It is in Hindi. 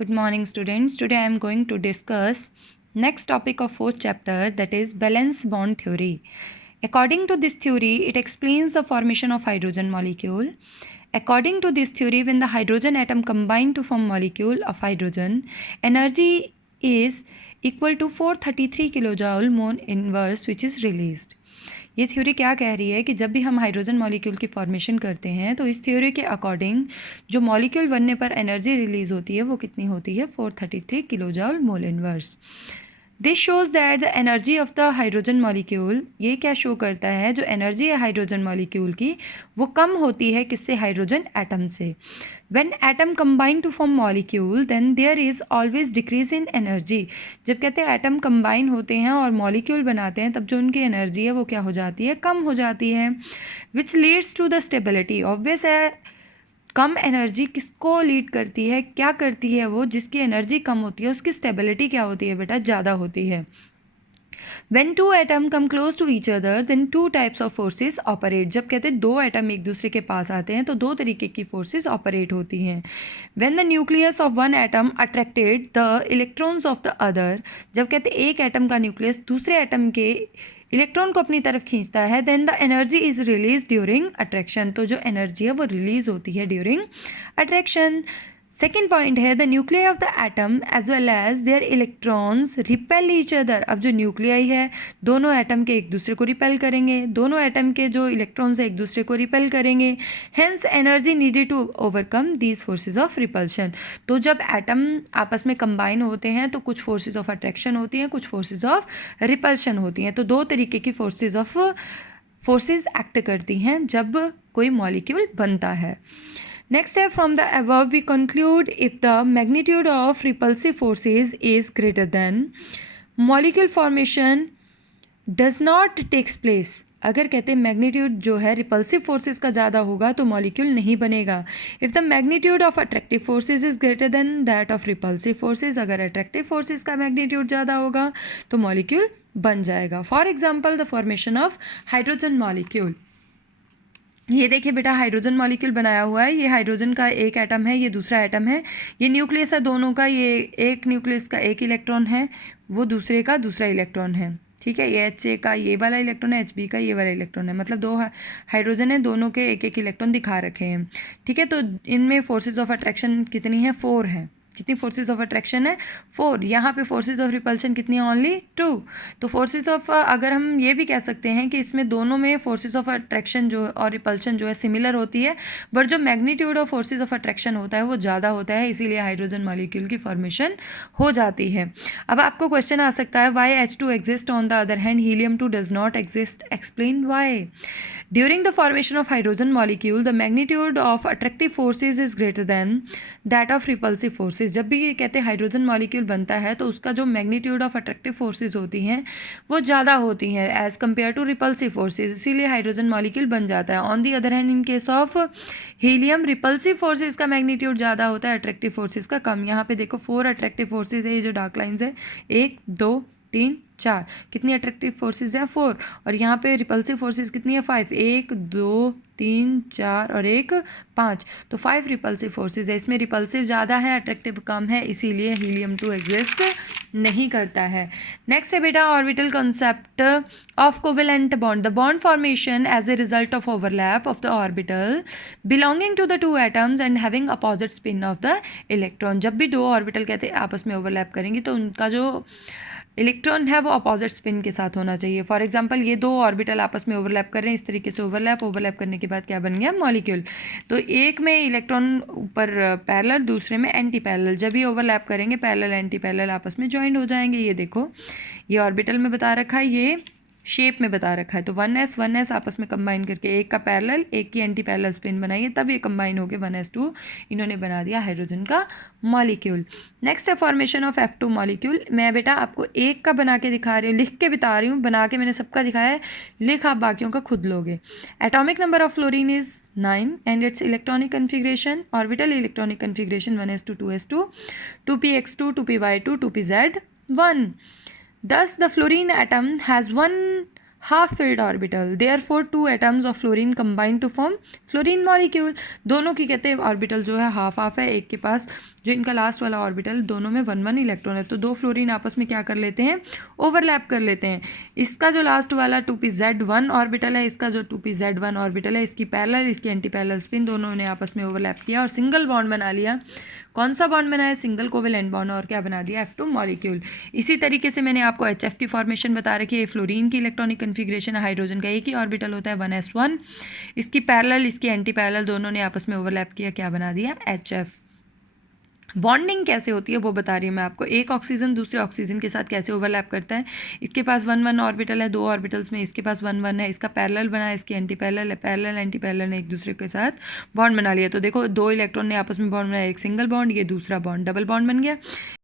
Good morning, students. Today I am going to discuss next topic of fourth chapter, that is valence bond theory. According to this theory, it explains the formation of hydrogen molecule. According to this theory, when the hydrogen atom combine to form molecule of hydrogen, energy is equal to 433 kilojoule mole inverse, which is released. ये थ्योरी क्या कह रही है कि जब भी हम हाइड्रोजन मॉलिक्यूल की फॉर्मेशन करते हैं तो इस थ्योरी के अकॉर्डिंग जो मॉलिक्यूल बनने पर एनर्जी रिलीज होती है वो कितनी होती है 433 kilojoule mole inverse. This shows that the energy of the hydrogen molecule, ये क्या शो करता है, जो एनर्जी है हाइड्रोजन मॉलिक्यूल की वो कम होती है किससे, हाइड्रोजन एटम से. When atom combine to form molecule, then there is always decrease in energy. जब कहते हैं एटम कंबाइन होते हैं और मॉलिक्यूल बनाते हैं तब जो उनकी एनर्जी है वो क्या हो जाती है, कम हो जाती है. Which leads to the stability. Obvious है, कम एनर्जी किसको लीड करती है, क्या करती है वो, जिसकी एनर्जी कम होती है उसकी स्टेबिलिटी क्या होती है बेटा, ज़्यादा होती है. When two atom come close to each other, then two types of forces operate. जब कहते हैं दो एटम एक दूसरे के पास आते हैं तो दो तरीके की फोर्सेस ऑपरेट होती हैं. When the nucleus of one atom attracted the electrons of the other, जब कहते हैं एक एटम का न्यूक्लियस दूसरे एटम के इलेक्ट्रॉन को अपनी तरफ खींचता है, then the energy is release during attraction. तो जो एनर्जी है वो रिलीज होती है ड्यूरिंग अट्रैक्शन. सेकेंड पॉइंट है the nuclei of the atom as well as their electrons repel each other. अब जो न्यूक्लियाई है दोनों एटम के एक दूसरे को रिपेल करेंगे, दोनों एटम के जो इलेक्ट्रॉन्स है एक दूसरे को रिपेल करेंगे. Hence energy needed to overcome these forces of repulsion. तो जब एटम आपस में कंबाइन होते हैं तो कुछ फोर्सेज ऑफ अट्रैक्शन होती हैं, कुछ फोर्सेज ऑफ रिपल्शन होती हैं. तो दो तरीके की फोर्सेज एक्ट करती हैं जब कोई मॉलिक्यूल बनता है. Next step, from the above we conclude if the magnitude of repulsive forces is greater than, molecule formation does not takes place. अगर कहते हैं मैग्नीट्यूड जो है रिपल्सिव फोर्सेस का ज़्यादा होगा तो मॉलिक्यूल नहीं बनेगा. If the magnitude of attractive forces is greater than that of repulsive forces, अगर अट्रैक्टिव फोर्सेस का मैग्नीट्यूड ज़्यादा होगा तो मॉलिक्यूल बन जाएगा. For example the formation of hydrogen molecule. ये देखिए बेटा, हाइड्रोजन मॉलिक्यूल बनाया हुआ है. ये हाइड्रोजन का एक एटम है, ये दूसरा एटम है, ये न्यूक्लियस है दोनों का. ये एक न्यूक्लियस का एक इलेक्ट्रॉन है, वो दूसरे का दूसरा इलेक्ट्रॉन है. ठीक है, ये एच ए का ये वाला इलेक्ट्रॉन है, एच बी का ये वाला इलेक्ट्रॉन है. मतलब दो हाइड्रोजन है, दोनों के एक एक इलेक्ट्रॉन दिखा रखे हैं. ठीक है, तो इनमें फोर्सेज ऑफ अट्रैक्शन कितनी है, 4 है. कितनी फोर्सेज ऑफ अट्रैक्शन है, 4. यहाँ पे फोर्सेज ऑफ रिपल्शन कितनी है, ओनली 2. तो फोर्सेज ऑफ, अगर हम ये भी कह सकते हैं कि इसमें दोनों में फोर्सेज ऑफ अट्रैक्शन जो और रिपल्शन जो है सिमिलर होती है, बट जो magnitude of forces of attraction होता है वो ज़्यादा होता है, इसीलिए हाइड्रोजन मॉलिक्यूल की फॉर्मेशन हो जाती है. अब आपको क्वेश्चन आ सकता है, why H2 exist on the other hand helium 2 does not exist, explain why. During the formation of hydrogen molecule, the magnitude of attractive forces is greater than that of repulsive forces. जब भी ये कहते हैं हाइड्रोजन मॉलिक्यूल बनता है तो उसका जो मैग्नीट्यूड ऑफ अट्रैक्टिव फोर्सेज होती हैं वो ज़्यादा होती हैं as compared to repulsive forces, इसीलिए हाइड्रोजन मॉलिक्यूल बन जाता है. On the other hand in case of helium, repulsive forces का मैग्नीट्यूड ज़्यादा होता है, अट्रैक्टिव फोर्सेज का कम. यहाँ पे देखो 4 अट्रैक्टिव फोर्सेज है, ये जो डार्क लाइन्स है 1 2 3 4. कितनी अट्रैक्टिव फोर्सेज हैं, 4. और यहाँ पे रिपल्सिव फोर्सेज कितनी है, 5. 1 2 3 4 और 1 5. तो 5 रिपल्सिव फोर्सेज है. इसमें रिपल्सिव ज़्यादा है, अट्रैक्टिव कम है, इसीलिए हीलियम 2 एग्जिस्ट नहीं करता है. नेक्स्ट है बेटा orbital concept of covalent bond. The bond formation as a result of overlap of the orbital belonging to the 2 atoms and having opposite spin of the electron. जब भी दो ऑर्बिटल कहते हैं आपस में ओवरलैप करेंगी तो उनका जो इलेक्ट्रॉन है वो अपोजिट स्पिन के साथ होना चाहिए. फॉर एग्जांपल ये दो ऑर्बिटल आपस में ओवरलैप कर रहे हैं, इस तरीके से ओवरलैप करने के बाद क्या बन गया, मॉलिक्यूल. तो एक में इलेक्ट्रॉन ऊपर पैरेलल, दूसरे में एंटी पैरेलल. जब ये ओवरलैप करेंगे पैरेलल एंटी पैरेलल आपस में ज्वाइंट हो जाएंगे. ये देखो, ये ऑर्बिटल में बता रखा है, ये शेप में बता रखा है. तो 1s आपस में कंबाइन करके एक का पैरेलल एक की एंटी पैरेलल स्पिन बनाइए, तब ये कंबाइन होकर 1s2 इन्होंने बना दिया हाइड्रोजन का मॉलिक्यूल. नेक्स्ट है फॉर्मेशन ऑफ F2 मॉलिक्यूल. मैं बेटा आपको एक का बना के दिखा रही हूँ, लिख के बता रही हूँ, बना के मैंने सबका दिखाया है, लिख आप बाकियों का खुद लोगे. Atomic number of fluorine is 9 and its electronic configuration, orbital electronic configuration 1s2 2s2 2px2 2py2 2pz1. Thus, the fluorine atom has one half-filled orbital. Therefore, 2 atoms of fluorine combine to form fluorine molecule. दोनों की कहते हैं ऑर्बिटल जो है हाफ हाफ है, एक के पास जो इनका लास्ट वाला ऑर्बिटल, दोनों में 1 1 इलेक्ट्रॉन है, तो दो फ्लोरीन आपस में क्या कर लेते हैं, ओवरलैप कर लेते हैं। इसका जो लास्ट वाला 2pz1 ऑर्बिटल है, इसका जो 2pz1 ऑर्बिटल है, इसकी पैरेलल, इसकी एंटी पैरेलल स्पिन, दोनों ने आपस में ओवरलैप किया और सिंगल बॉन्ड बना लिया। कौन सा बॉन्ड बनाया, सिंगल कोवेलेंट बॉन्ड, और क्या बना दिया, F2 मॉलिक्यूल। इसी तरीके से मैंने आपको HF की फॉर्मेशन बता रखी है। फ्लोरीन की इलेक्ट्रॉनिक कन्फिग्रेशन है, हाइड्रोजन का एक ही ऑर्बिटल होता है 1s1, इसकी पैरेलल, इसकी एंटी पैरेलल, दोनों ने आपस में ओवरलैप किया, क्या बना दिया, HF। बॉन्डिंग कैसे होती है वो बता रही हूँ मैं आपको। एक ऑक्सीजन दूसरे ऑक्सीजन के साथ कैसे ओवरलैप करता है। इसके पास 1 1 ऑर्बिटल है, दो ऑर्बिटल्स में इसके पास 1 1 है, इसका पैरेलल बना है, इसकी एंटी पैरेलल है, पैरेलल एंटी पैरेलल ने एक दूसरे के साथ बॉन्ड बना लिया। तो देखो दो इलेक्ट्रॉन ने आपस में बॉन्ड बनाया, एक सिंगल बॉन्ड, ये दूसरा बॉन्ड डबल बॉन्ड बन गया।